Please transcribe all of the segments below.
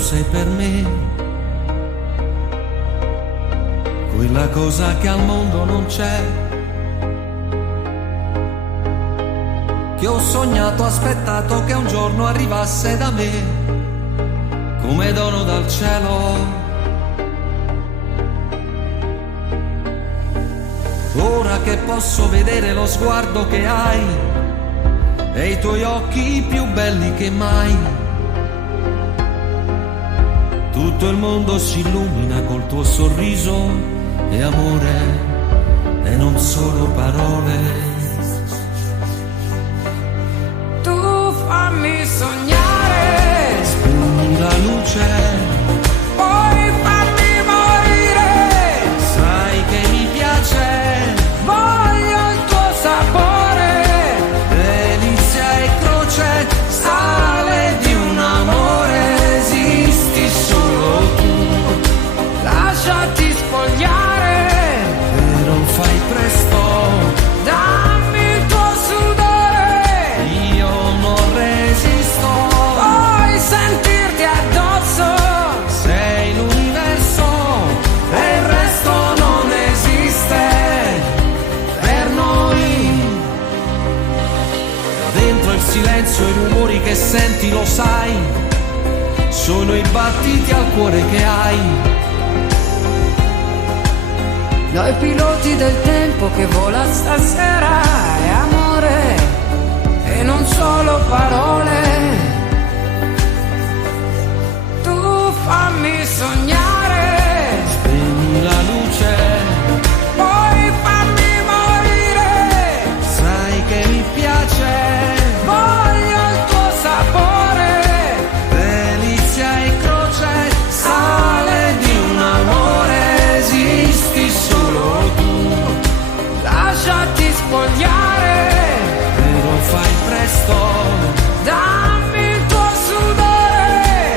sei per me, quella cosa che al mondo non c'è, che ho sognato, aspettato che un giorno arrivasse da me, come dono dal cielo. Ora che posso vedere lo sguardo che hai e i tuoi occhi più belli che mai, tutto il mondo si illumina col tuo sorriso e amore, e non solo parole. Tu fammi sognare, Spegni la luce, poi fammi morire, sai che mi piace, voglio il tuo sapore, delizia e croce, sale di un amore, esisti solo tu, lasciati spogliare, però fai presto, dammi il tuo sudore, io non resisto, puoi sentirti addosso, sei l'universo e il resto non esiste per noi. Dentro il silenzio i rumori che senti, lo sai, sono i battiti al cuore che hai. noi piloti del tempo che vola stasera, è amore e non solo parole. Tu fammi sognare, Spegni la luce, poi fammi morire, sai che mi piace, voglio il tuo sapore, delizia e croce, sale di un amore, esisti solo tu, lasciati spogliare, però fai presto, dammi il tuo sudore,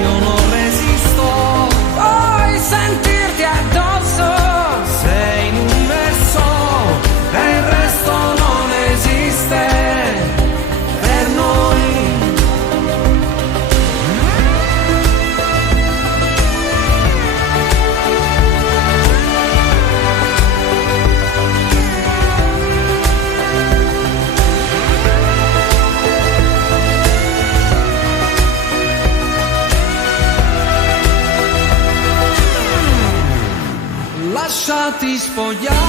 io non resisto, puoi sentirti addosso, sei l'universo e il resto non esiste per noi. Lasciati spogliare.